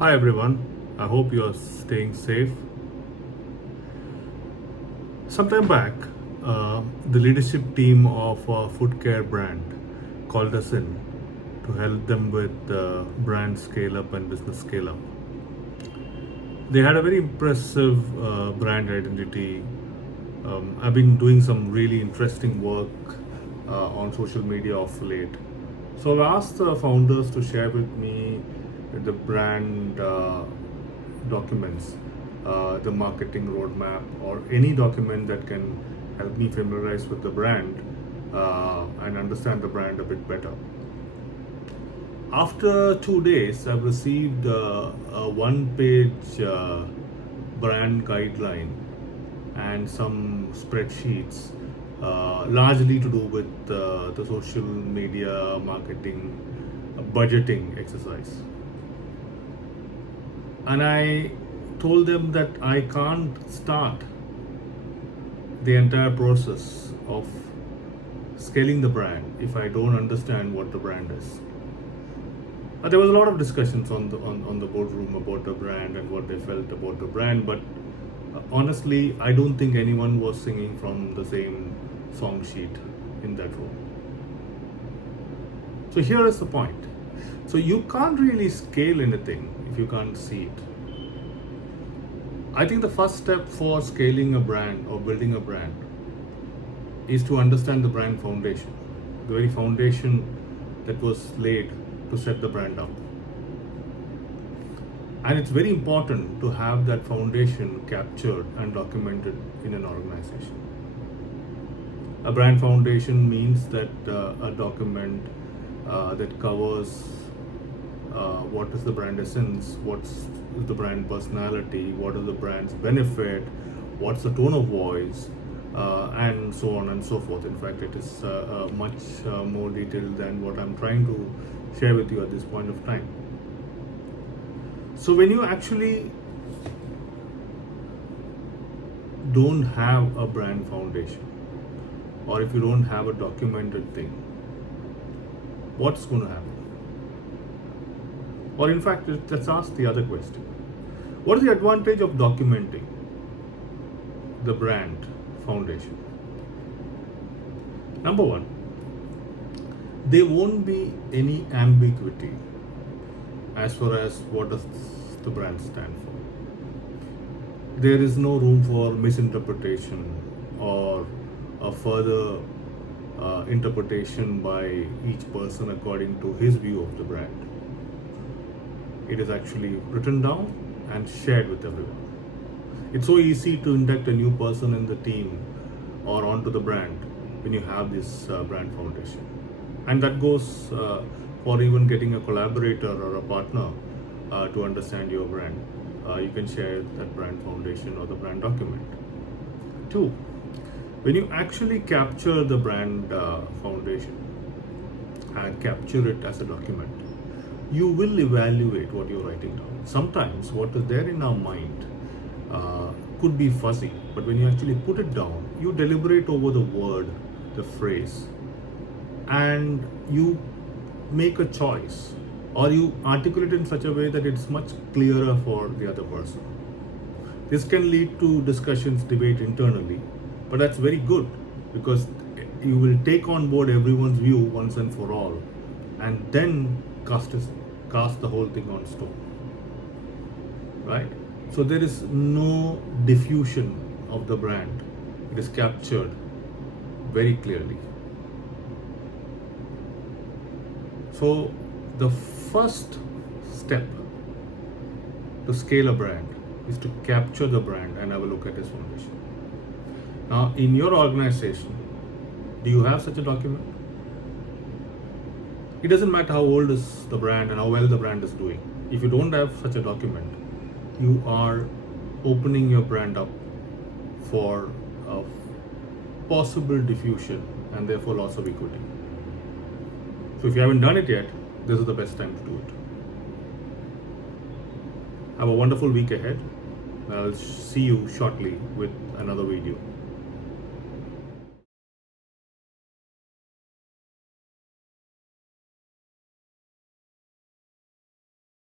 Hi everyone, I hope you are staying safe. Sometime back, the leadership team of a foot care brand called us in to help them with brand scale up and business scale up. They had a very impressive brand identity. I've been doing some really interesting work on social media of late. So I've asked the founders to share with me the brand documents, the marketing roadmap, or any document that can help me familiarize with the brand and understand the brand a bit better. After 2 days, I've received a one-page brand guideline and some spreadsheets, largely to do with the social media marketing budgeting exercise. And I told them that I can't start the entire process of scaling the brand if I don't understand what the brand is. There was a lot of discussions on the boardroom about the brand and what they felt about the brand, but honestly, I don't think anyone was singing from the same song sheet in that room. So here is the point. So you can't really scale anything if you can't see it. I think the first step for scaling a brand or building a brand is to understand the brand foundation, the very foundation that was laid to set the brand up. And it's very important to have that foundation captured and documented in an organization. A brand foundation means that a document that covers what is the brand essence, what's the brand personality, what are the brand's benefit, what's the tone of voice, and so on and so forth. In fact, it is much more detailed than what I'm trying to share with you at this point of time. So when you actually don't have a brand foundation, or if you don't have a documented thing, what's going to happen? Or in fact, let's ask the other question. What is the advantage of documenting the brand foundation? Number one, there won't be any ambiguity as far as what does the brand stand for. There is no room for misinterpretation or a further interpretation by each person according to his view of the brand. It is actually written down and shared with everyone. It's so easy to induct a new person in the team or onto the brand when you have this brand foundation. And that goes for even getting a collaborator or a partner to understand your brand. You can share that brand foundation or the brand document. Two, when you actually capture the brand foundation and capture it as a document, you will evaluate what you're writing down. Sometimes what is there in our mind could be fuzzy, but when you actually put it down, you deliberate over the word, the phrase, and you make a choice, or you articulate in such a way that it's much clearer for the other person. This can lead to discussions, debate internally, but that's very good because you will take on board everyone's view once and for all, and then cast the whole thing on stone, right? So there is no diffusion of the brand. It is captured very clearly. So the first step to scale a brand is to capture the brand and have a look at its foundation. Now, in your organization, do you have such a document? It doesn't matter how old is the brand and how well the brand is doing. If you don't have such a document, you are opening your brand up for a possible diffusion and therefore loss of equity. So if you haven't done it yet, this is the best time to do it. Have a wonderful week ahead. I'll see you shortly with another video.